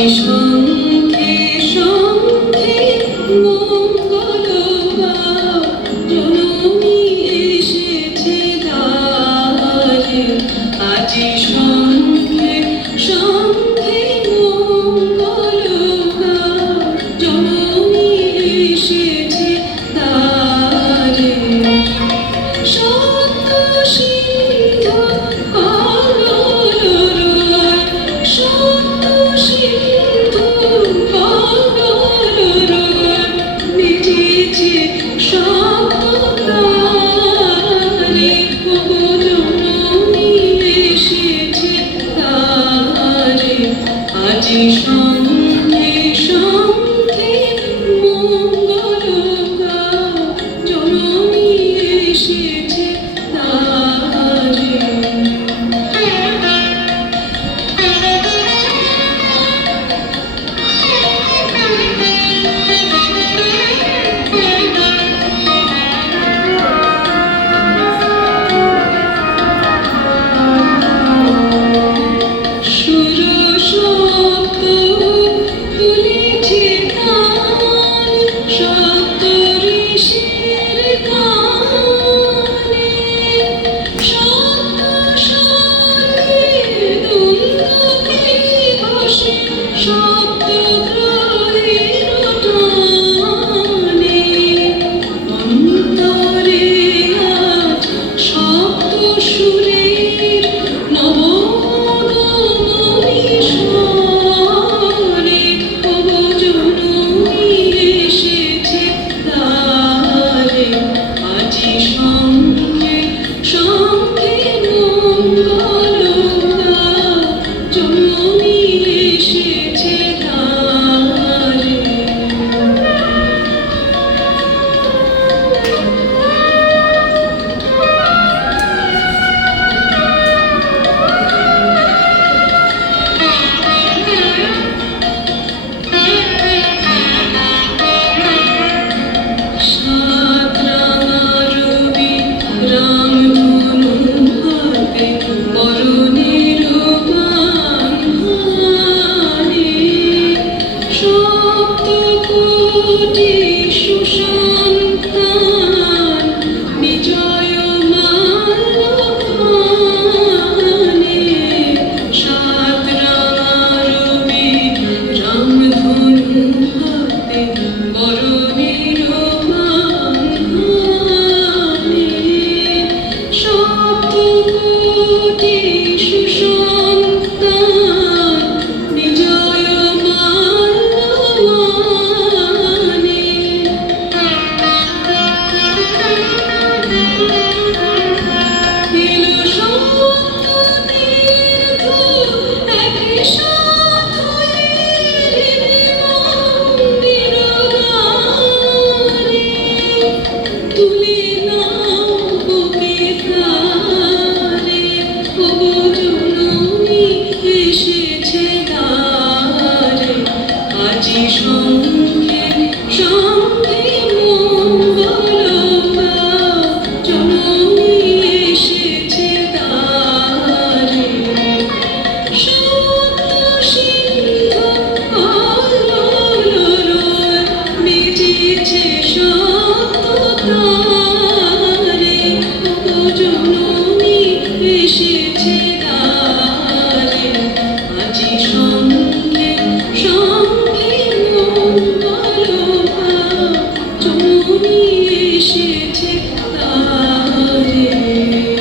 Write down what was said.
Station.